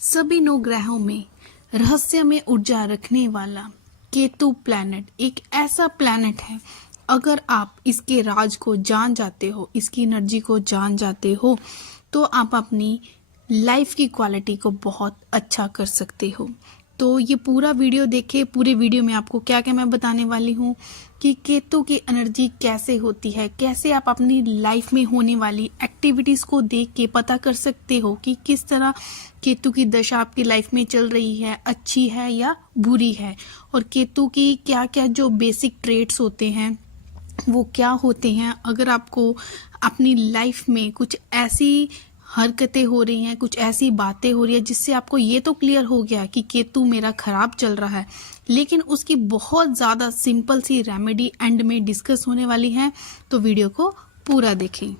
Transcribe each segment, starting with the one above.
सभी 9 ग्रहों में रहस्यमय ऊर्जा रखने वाला केतु प्लैनेट एक ऐसा प्लैनेट है, अगर आप इसके राज को जान जाते हो, इसकी एनर्जी को जान जाते हो, तो आप अपनी लाइफ की क्वालिटी को बहुत अच्छा कर सकते हो। तो ये पूरा वीडियो देखिए। पूरे वीडियो में आपको क्या क्या मैं बताने वाली हूँ कि केतु की एनर्जी कैसे होती है, कैसे आप अपनी लाइफ में होने वाली एक्टिविटीज़ को देख के पता कर सकते हो कि किस तरह केतु की दशा आपकी लाइफ में चल रही है, अच्छी है या बुरी है, और केतु की क्या क्या जो बेसिक ट्रेट्स होते हैं वो क्या होते हैं। अगर आपको अपनी लाइफ में कुछ ऐसी हरकतें हो रही हैं, कुछ ऐसी बातें हो रही है जिससे आपको ये तो क्लियर हो गया कि केतु मेरा खराब चल रहा है, लेकिन उसकी बहुत ज़्यादा सिंपल सी रेमेडी एंड में डिस्कस होने वाली है, तो वीडियो को पूरा देखें।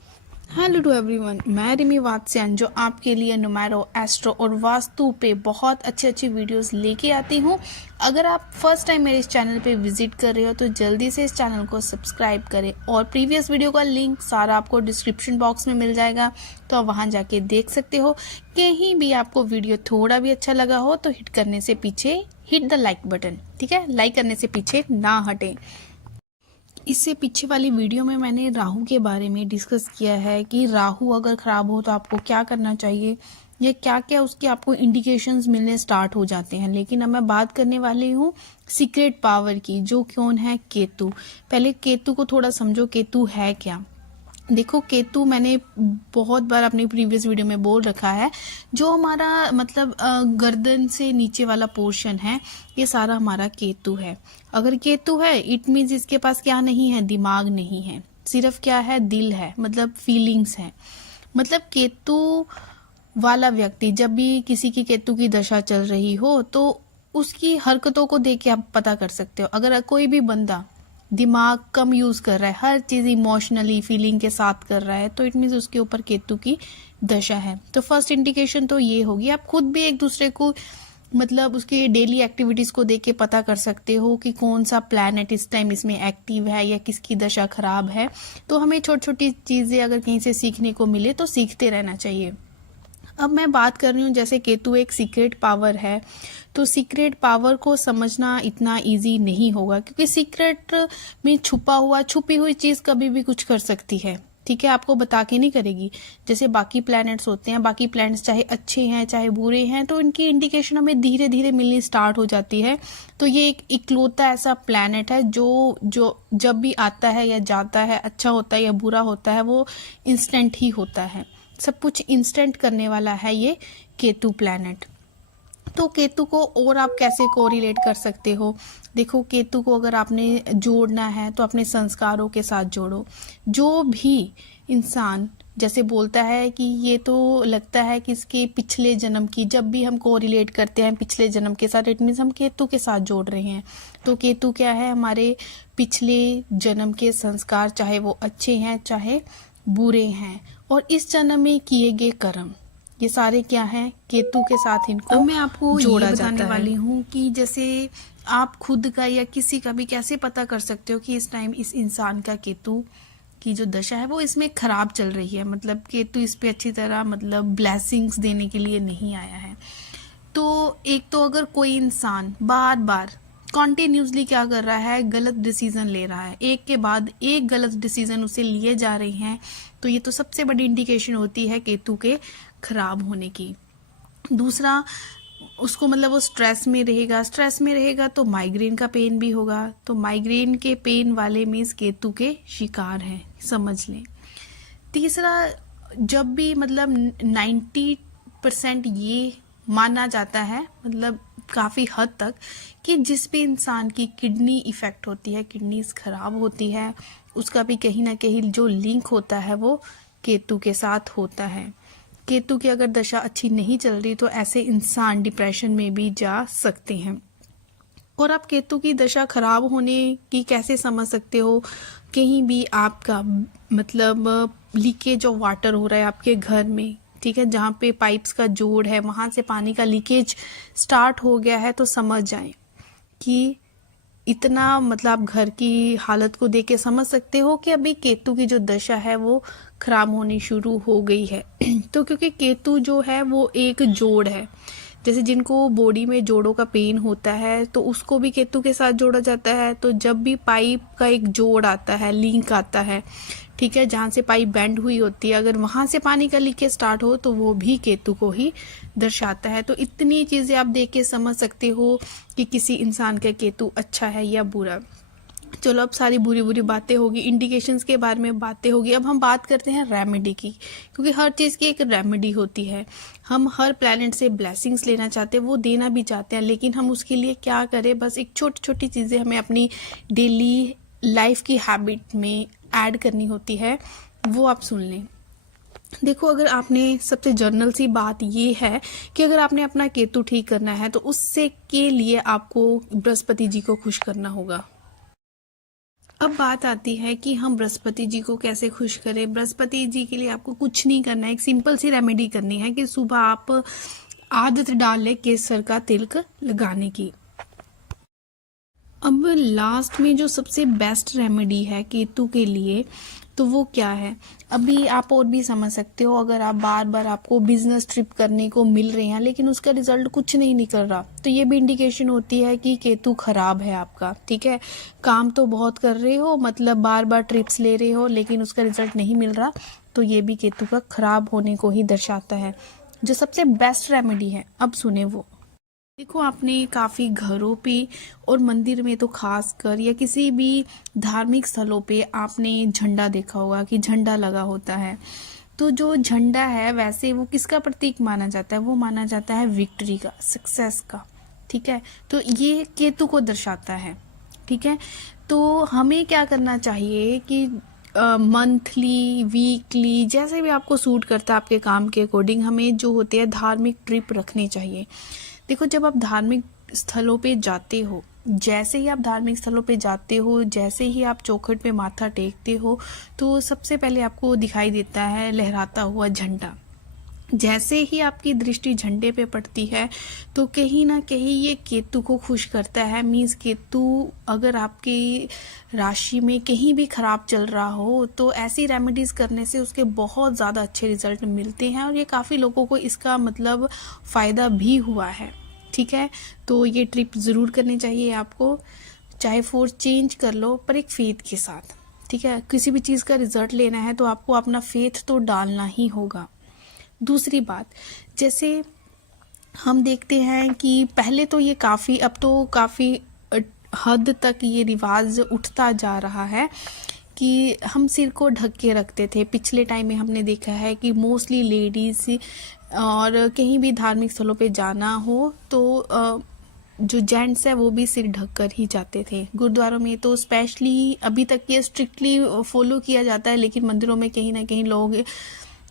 हेलो टू एवरीवन, मैं रिमी वात्स्यायन जो आपके लिए नुमेरो, एस्ट्रो और वास्तु पे बहुत अच्छी अच्छी वीडियोस लेके आती हूँ। अगर आप फर्स्ट टाइम मेरे इस चैनल पे विजिट कर रहे हो तो जल्दी से इस चैनल को सब्सक्राइब करें, और प्रीवियस वीडियो का लिंक सारा आपको डिस्क्रिप्शन बॉक्स में मिल जाएगा, तो आप वहाँ जाके देख सकते हो। कहीं भी आपको वीडियो थोड़ा भी अच्छा लगा हो तो हिट करने से पीछे हिट द लाइक बटन, ठीक है, लाइक करने से पीछे ना हटें। इससे पीछे वाली वीडियो में मैंने राहु के बारे में डिस्कस किया है कि राहु अगर ख़राब हो तो आपको क्या करना चाहिए, ये क्या क्या उसके आपको इंडिकेशंस मिलने स्टार्ट हो जाते हैं। लेकिन अब मैं बात करने वाली हूँ सीक्रेट पावर की, जो कौन है, केतु। पहले केतु को थोड़ा समझो, केतु है क्या। देखो, केतु मैंने बहुत बार अपनी प्रीवियस वीडियो में बोल रखा है, जो हमारा मतलब गर्दन से नीचे वाला पोर्शन है, ये सारा हमारा केतु है। अगर केतु है इट मीन्स इसके पास क्या नहीं है, दिमाग नहीं है, सिर्फ क्या है, दिल है, मतलब फीलिंग्स है। मतलब केतु वाला व्यक्ति जब भी किसी की केतु की दशा चल रही हो तो उसकी हरकतों को देख के आप पता कर सकते हो। अगर कोई भी बंदा दिमाग कम यूज कर रहा है, हर चीज इमोशनली फीलिंग के साथ कर रहा है, तो इट मीन्स उसके ऊपर केतु की दशा है। तो फर्स्ट इंडिकेशन तो ये होगी। आप खुद भी एक दूसरे को मतलब उसके डेली एक्टिविटीज को देख के पता कर सकते हो कि कौन सा प्लैनेट इस टाइम इसमें एक्टिव है या किसकी दशा खराब है। तो हमें छोटी छोटी चीजें अगर कहीं से सीखने को मिले तो सीखते रहना चाहिए। अब मैं बात कर रही हूँ, जैसे केतु एक सीक्रेट पावर है, तो सीक्रेट पावर को समझना इतना इजी नहीं होगा, क्योंकि सीक्रेट में छुपी हुई चीज़ कभी भी कुछ कर सकती है, ठीक है, आपको बता के नहीं करेगी। जैसे बाकी प्लैनेट्स होते हैं, बाकी प्लैनेट्स चाहे अच्छे हैं चाहे बुरे हैं, तो इनकी इंडिकेशन हमें धीरे धीरे मिलनी स्टार्ट हो जाती है। तो ये एक इकलौता ऐसा प्लैनेट है जो जब भी आता है या जाता है, अच्छा होता है या बुरा होता है, वो इंस्टेंट ही होता है, सब कुछ इंस्टेंट करने वाला है ये केतु प्लैनेट। तो केतु को और आप कैसे कोरिलेट कर सकते हो। देखो, केतु को अगर आपने जोड़ना है तो अपने संस्कारों के साथ जोड़ो। जो भी इंसान जैसे बोलता है कि ये तो लगता है कि इसके पिछले जन्म की, जब भी हम कोरिलेट करते हैं पिछले जन्म के साथ, इट मीन्स हम केतु के साथ जोड़ रहे हैं। तो केतु क्या है, हमारे पिछले जन्म के संस्कार, चाहे वो अच्छे हैं चाहे बुरे हैं, और इस जन्म में किए गए कर्म, ये सारे क्या हैं, केतु के साथ इनको मैं आपको जोड़ा बताने वाली हूँ कि जैसे आप खुद का या किसी का भी कैसे पता कर सकते हो कि इस टाइम इस इंसान का केतु की जो दशा है वो इसमें खराब चल रही है, मतलब केतु इस पे अच्छी तरह मतलब ब्लेसिंग्स देने के लिए नहीं आया है। तो एक तो अगर कोई इंसान बार बार कॉन्टिन्यूसली क्या कर रहा है, गलत डिसीजन ले रहा है, एक के बाद एक गलत डिसीजन उसे लिए जा रहे हैं, तो ये तो सबसे बड़ी इंडिकेशन होती है केतु के खराब होने की। दूसरा, उसको मतलब वो स्ट्रेस में रहेगा तो माइग्रेन का पेन भी होगा, तो माइग्रेन के पेन वाले मीन्स केतु के शिकार हैं, समझ लें। तीसरा, जब भी मतलब 90% ये माना जाता है, मतलब काफ़ी हद तक, कि जिस भी इंसान की किडनी इफेक्ट होती है, किडनीज खराब होती है, उसका भी कहीं ना कहीं जो लिंक होता है वो केतु के साथ होता है। केतु की अगर दशा अच्छी नहीं चल रही तो ऐसे इंसान डिप्रेशन में भी जा सकते हैं। और आप केतु की दशा खराब होने की कैसे समझ सकते हो, कहीं भी आपका मतलब लीकेज ऑफ वाटर हो रहा है आपके घर में, ठीक है, जहाँ पे पाइप्स का जोड़ है वहाँ से पानी का लीकेज स्टार्ट हो गया है, तो समझ जाएं कि इतना मतलब आप घर की हालत को देख के समझ सकते हो कि अभी केतु की जो दशा है वो खराब होनी शुरू हो गई है। तो क्योंकि केतु जो है वो एक जोड़ है, जैसे जिनको बॉडी में जोड़ों का पेन होता है तो उसको भी केतु के साथ जोड़ा जाता है। तो जब भी पाइप का एक जोड़ आता है, लिंक आता है, ठीक है, जहाँ से पाइप बेंड हुई होती है, अगर वहाँ से पानी का लीकेज स्टार्ट हो तो वो भी केतु को ही दर्शाता है। तो इतनी चीज़ें आप देख के समझ सकते हो कि किसी इंसान का केतु अच्छा है या बुरा। चलो अब सारी बुरी बुरी बातें होगी, इंडिकेशंस के बारे में बातें होगी। अब हम बात करते हैं रेमेडी की, क्योंकि हर चीज़ की एक रेमेडी होती है। हम हर प्लैनेट से ब्लेसिंग्स लेना चाहते हैं, वो देना भी चाहते हैं, लेकिन हम उसके लिए क्या करें? बस एक छोटी छोटी चीज़ें हमें अपनी डेली लाइफ की हैबिट में ऐड करनी होती है, वो आप सुन लें। देखो, अगर आपने, सबसे जर्नल सी बात ये है कि अगर आपने अपना केतु ठीक करना है तो उससे के लिए आपको बृहस्पति जी को खुश करना होगा। अब बात आती है कि हम बृहस्पति जी को कैसे खुश करें। बृहस्पति जी के लिए आपको कुछ नहीं करना है, एक सिंपल सी रेमेडी करनी है कि सुबह आप आदत डाल लें केसर का तिलक लगाने की। अब लास्ट में जो सबसे बेस्ट रेमेडी है केतु के लिए, तो वो क्या है? अभी आप और भी समझ सकते हो, अगर आप बार बार आपको बिजनेस ट्रिप करने को मिल रहे हैं लेकिन उसका रिजल्ट कुछ नहीं निकल रहा, तो ये भी इंडिकेशन होती है कि केतु खराब है आपका। ठीक है, काम तो बहुत कर रहे हो, मतलब बार बार ट्रिप्स ले रहे हो लेकिन उसका रिजल्ट नहीं मिल रहा, तो ये भी केतु का खराब होने को ही दर्शाता है। जो सबसे बेस्ट रेमेडी है, अब सुने वो। देखो, आपने काफ़ी घरों पे और मंदिर में तो खास कर, या किसी भी धार्मिक स्थलों पे आपने झंडा देखा होगा कि झंडा लगा होता है। तो जो झंडा है वैसे वो किसका प्रतीक माना जाता है? वो माना जाता है विक्ट्री का, सक्सेस का। ठीक है, तो ये केतु को दर्शाता है। ठीक है, तो हमें क्या करना चाहिए कि मंथली, वीकली, जैसे भी आपको सूट करता है आपके काम के अकॉर्डिंग, हमें जो होते हैं धार्मिक ट्रिप रखनी चाहिए। देखो, जब आप धार्मिक स्थलों पे जाते हो, जैसे ही आप धार्मिक स्थलों पे जाते हो, जैसे ही आप चौखट पे माथा टेकते हो, तो सबसे पहले आपको दिखाई देता है लहराता हुआ झंडा। जैसे ही आपकी दृष्टि झंडे पे पड़ती है तो कहीं ना कहीं ये केतु को खुश करता है। मीन्स केतु अगर आपकी राशि में कहीं भी खराब चल रहा हो तो ऐसी रेमेडीज करने से उसके बहुत ज़्यादा अच्छे रिजल्ट मिलते हैं, और ये काफ़ी लोगों को इसका मतलब फ़ायदा भी हुआ है। ठीक है, तो ये ट्रिप ज़रूर करनी चाहिए आपको, चाहे फोर्स चेंज कर लो पर एक फेथ के साथ। ठीक है, किसी भी चीज़ का रिजल्ट लेना है तो आपको अपना फेथ तो डालना ही होगा। दूसरी बात, जैसे हम देखते हैं कि पहले तो ये काफ़ी, अब तो काफ़ी हद तक ये रिवाज उठता जा रहा है कि हम सिर को ढक के रखते थे। पिछले टाइम में हमने देखा है कि मोस्टली लेडीज़, और कहीं भी धार्मिक स्थलों पे जाना हो तो जो जेंट्स है वो भी सिर ढक कर ही जाते थे। गुरुद्वारों में तो स्पेशली अभी तक ये स्ट्रिक्टली फॉलो किया जाता है, लेकिन मंदिरों में कहीं ना कहीं लोग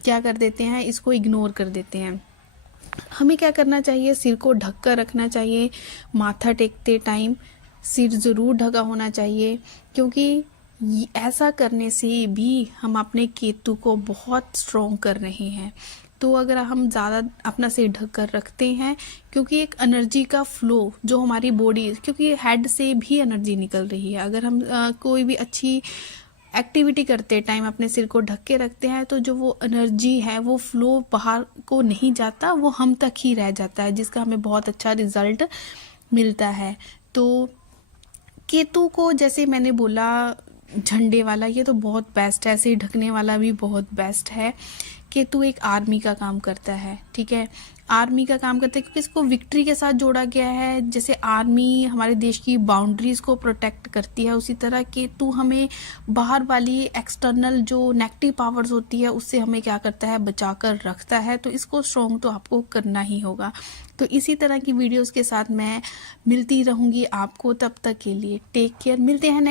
क्या कर देते हैं, इसको इग्नोर कर देते हैं। हमें क्या करना चाहिए? सिर को ढक कर रखना चाहिए। माथा टेकते टाइम सिर ज़रूर ढका होना चाहिए, क्योंकि ऐसा करने से भी हम अपने केतु को बहुत स्ट्रॉन्ग कर रहे हैं। तो अगर हम ज़्यादा अपना सिर ढक कर रखते हैं, क्योंकि एक एनर्जी का फ्लो जो हमारी बॉडी, क्योंकि हेड से भी एनर्जी निकल रही है, अगर हम कोई भी अच्छी एक्टिविटी करते टाइम अपने सिर को ढक के रखते हैं तो जो वो एनर्जी है वो फ्लो बाहर को नहीं जाता, वो हम तक ही रह जाता है, जिसका हमें बहुत अच्छा रिजल्ट मिलता है। तो केतु को, जैसे मैंने बोला, झंडे वाला ये तो बहुत बेस्ट है, ऐसे ढकने वाला भी बहुत बेस्ट है। केतु एक आर्मी का काम करता है। ठीक है, आर्मी का काम करता है क्योंकि इसको विक्ट्री के साथ जोड़ा गया है। जैसे आर्मी हमारे देश की बाउंड्रीज को प्रोटेक्ट करती है, उसी तरह केतु हमें बाहर वाली एक्सटर्नल जो नेगेटिव पावर्स होती है उससे हमें क्या करता है, बचा कर रखता है। तो इसको स्ट्रॉन्ग तो आपको करना ही होगा। तो इसी तरह की वीडियोस के साथ मैं मिलती रहूंगी आपको, तब तक के लिए टेक केयर। मिलते हैं